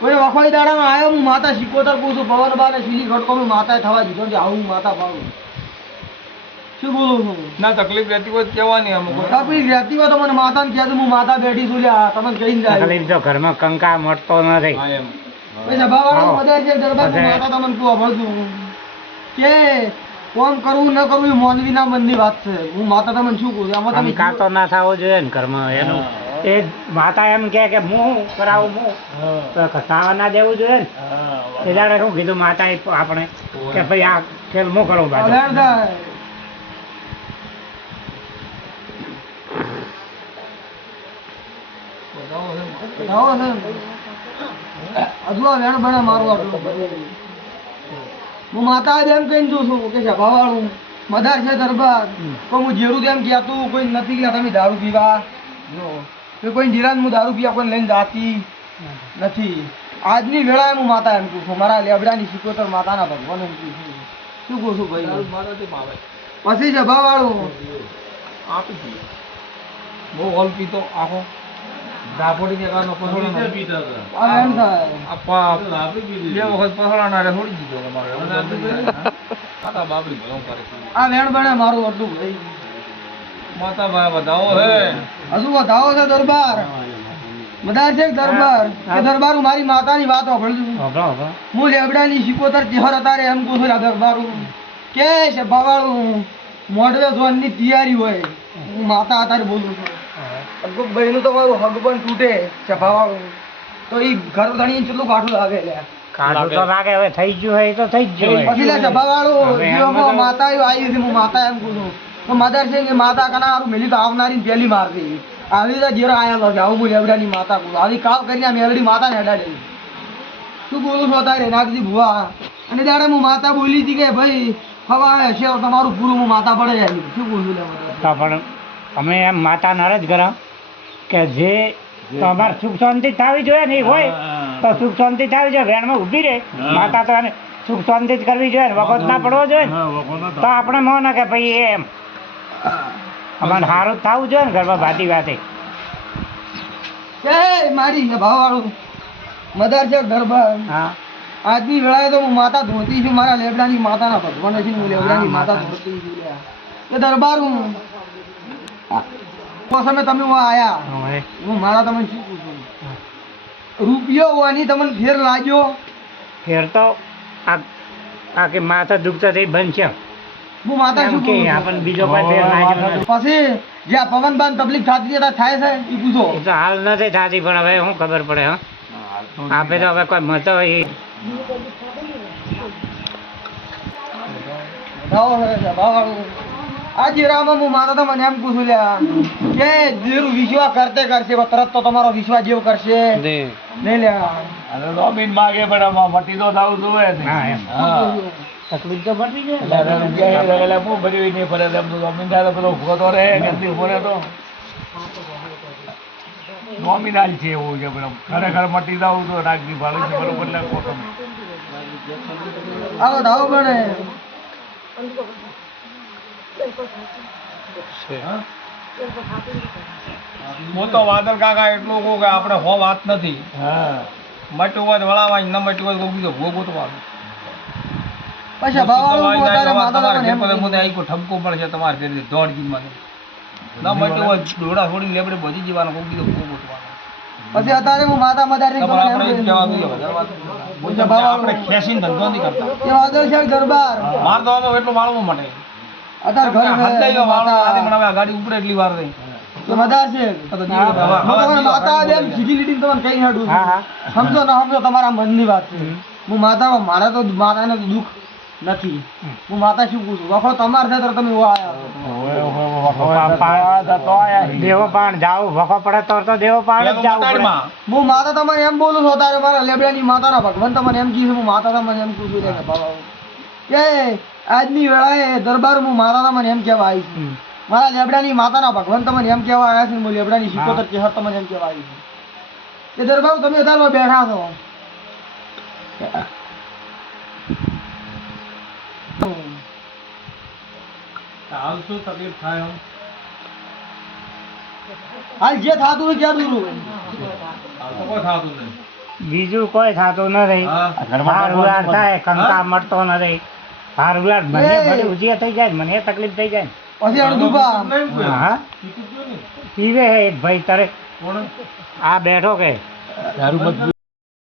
કોઈ વખોઈ દાડામાં આવ્યો હું માતા શીખોતર પૂછું પવન બાને સીલી ખટકો હું માતા થવા દીધો કે આવું માતા પાવું શું બોલું છું ના તકલીફ રહેતી હોય કેવાની અમુક તકલીફ રહેતી હોય તો મને માતાને કહે હું માતા બેઠી છું લ્યા તમને કહીને જાય તકલીફ તો ઘરમાં કંકા મળતો નથી. હા એમ પછી સભાવાળો બધા છે દરબાર માતા તમને તું અભળતું કે કોમ કરવું ન કરવું એ મોનવીના મનની વાત છે. હું માતા તમને શું કહું આમાં તમે કંકા તો ના થવો જોઈએ ને ઘરમાં એનું. એ માતા એમ કે હું કરાવું હું તો ખાવા ના દેવું જોઈએ ને. એ દાડે શું કીધું માતાએ આપણે કે ભાઈ આ ખેલ હું કરું બાજુ. અલર થાય બતાવો છે હજુ આ વેણ બને મારું આટલું હું માતા આજે એમ કહીને જોઉં છું કે સભાવાળું મદાર છે દરબાર તો હું જેરું તેમ કહેતું કોઈ નથી કે તમે દારૂ પીવા કે કોઈ નિરાન હું દારૂ પીવા કોઈ લઈને જાતી નથી. આજની વેળાએ હું માતા એમ કહું છું મારા લેબડાની શીખોતર માતાના ભગવાન એમ કહું છું. શું કહું છું ભાઈ પછી સભાવાળું આપી દઈએ બહુ હોલ પીતો આખો દાપોડી જગાનો પસોડો આ વેણ થાય આપા બે વખત પસોડા ના રે છોડી દીધો અમારે માતા બાપરી ભલો કરે આ વેણ બને મારું આટલું ભાઈ માતા ભાઈ બધાઓ હે હજુ વધાવો છે દરબાર બધા છે દરબાર કે દરબાર હું મારી માતાની વાત સાંભળું હું લેબડાની શીખોતર ચહેર અતારે એમ કહું છું દરબાર કે છે બાવાળું મોઢવે જોનની તૈયારી હોય હું માતા અતારે બોલું છું અગુક ભાઈનું તો મારું હગ પણ તૂટે છે બાવાળું તો એ ઘર ધણી કેટલું કાઠું લાગે લે કાઢું તો લાગે હવે થઈ ગયું હોય તો થઈ જ ગયું પછી લે સભાવાળું જીવમાં માતા આવી હતી હું માતા એમ કહું છું તો મદર છે કે માતા કના હારું મેલી તો આવનારી પહેલી મારતી આવી રીતે ઘેર આયા કે આવું બોલ લેબડાની માતા બોલું આવી કાવ કરીને આ મેલડી માતાને હેડાડી શું બોલું છું અત્યારે નાગજી ભુવા અને ત્યારે હું માતા બોલી હતી કે ભાઈ હવા હશે તમારું પૂરું હું માતા પડે જાય શું બોલું લે તો પણ અમે એમ માતા નાર જ કરા કે જે તમારે સુખ શાંતિ થવી જોઈએ ને એ હોય તો સુખ શાંતિ થવી જોઈએ વેણમાં ઊભી રહે માતા તો એને સુખ શાંતિ જ કરવી જોઈએ ને વખત ના પડવો જોઈએ ને તો આપણે મોને કે ભાઈ એમ અમારે સારું જ થવું જોઈએ ને ઘરમાં ભાતી વાતે એ મારી ભાવવાળું મદર છે દરબાર હા આજની વેળાએ તો હું માતા ધોતી છું મારા લેબડાની માતાના ભગવાન છે હું લેબડાની માતા ધોતી છું એ દરબાર હું સમય તમે હું આયા હવે હું મારા તમને શું પૂછું રૂપિયો હોવાની તમને ફેર લાગ્યો ફેર તો આ કે માથા દુખતા થઈ બંધ છે હું માતા એમ શું કે પૂછું આપણને બીજો કોઈ ફેર લાગ્યો નથી. પછી જ્યાં પવનબાન તકલીફ થતી હતી થાય છે એ પૂછો એ તો હાલ નથી થતી પણ હવે શું ખબર પડે હા આપે તો હવે કોઈ મતો હોય આજે રામા હું માતા તમને એમ પૂછું લ્યા કે જેરું વિશ્વાસ કરતે કરશે તરત તો તમારો વિશ્વાસ જેવો કરશે નહીં લ્યા અને રોબિન માગે પણ આમાં મટી તો થવું જોઈએ ને હા એમ હા તકલીફ તો પડતી છે એટલે રૂપિયા એટલે હું ભરી નહીં ફરે એમ તો રોબિન થાય તો પેલો ઉભો તો રહે ગંદી ઉભો રહે તો નોમિનાલ છે એવું છે પણ ખરેખર મટી જવું તો નાગરી ભાડે છે બરોબર લાગો તમે આવો ધાવો બને હું તો વાદળ કાકા એટલું કહું કે આપણે હો વાત નથી હા મટ્યું હોય વળાવાય ન મટ્યું હોય કોઈ બીજો ભોગવો તો આવે પછી ભાવાળું વધારે માતા તમને એમ ઠપકો પડશે તમારે ઘરે દોઢ જીમાં ન મટ્યું હોય દોડા છોડીને લેબડે બધી જીવાનો કોઈ બીજો ભોગવો તો આવે પછી અત્યારે હું માતા મદારી આપણે એ જ કહેવાનું છે વધારે વાત આપણે ખેંચીને ધંધો નહીં કરતા એ વાદળ છે દરબાર માર તો આમાં એટલું માળવું માટે અત્યારે ઘરે હંતાઈ માળવા આદિ માતા મને આ ગાડી ઉપરે એટલી વાર રહી તો મદાર છે હું તમને માતા એમ સીધી લીટી તમને કઈ હાડું હા હા સમજો ન સમજો તમારા મનની વાત છે હું માતા મારા તો માતાને તો દુઃખ નથી હું માતા શું પૂછું વખો તમારે છે તો તમે આયા દેવો પાણ જાવ વખો પડે તો દેવો પાણ જ જાવ પડે. હું માતા તમને એમ બોલું છું અત્યારે મારા લેબડાની માતાના ભગવાન તમને એમ કીધું હું માતા તમને એમ પૂછું કે બાબા કે આજની વેળાએ દરબાર હું માતા તમને એમ કહેવા આવી છું મારા લેબડાની માતાના ભગવાન તમને એમ કહેવા આવ્યા છે હું લેબડાની શીખોતર ચહેર તમને એમ કહેવા આવી છું કે દરબાર તમે અત્યારે બેઠા છો હાલ શું તકલીફ થાય હાલ જે થતું હોય ક્યાં દૂર હાલ તો કોઈ થતું નહીં બીજું કોઈ થતું નથી હા. હાર ઉલાડ થાય કંકા મળતો નથી હાર ઉલાડ મને એ. ભલે ઉજિયા થઈ જાય મને તકલીફ થઈ જાય પછી અડધું બા નહીં કોઈ. હા પીવે હે એક ભાઈ તારે કોણ? આ બેઠો કે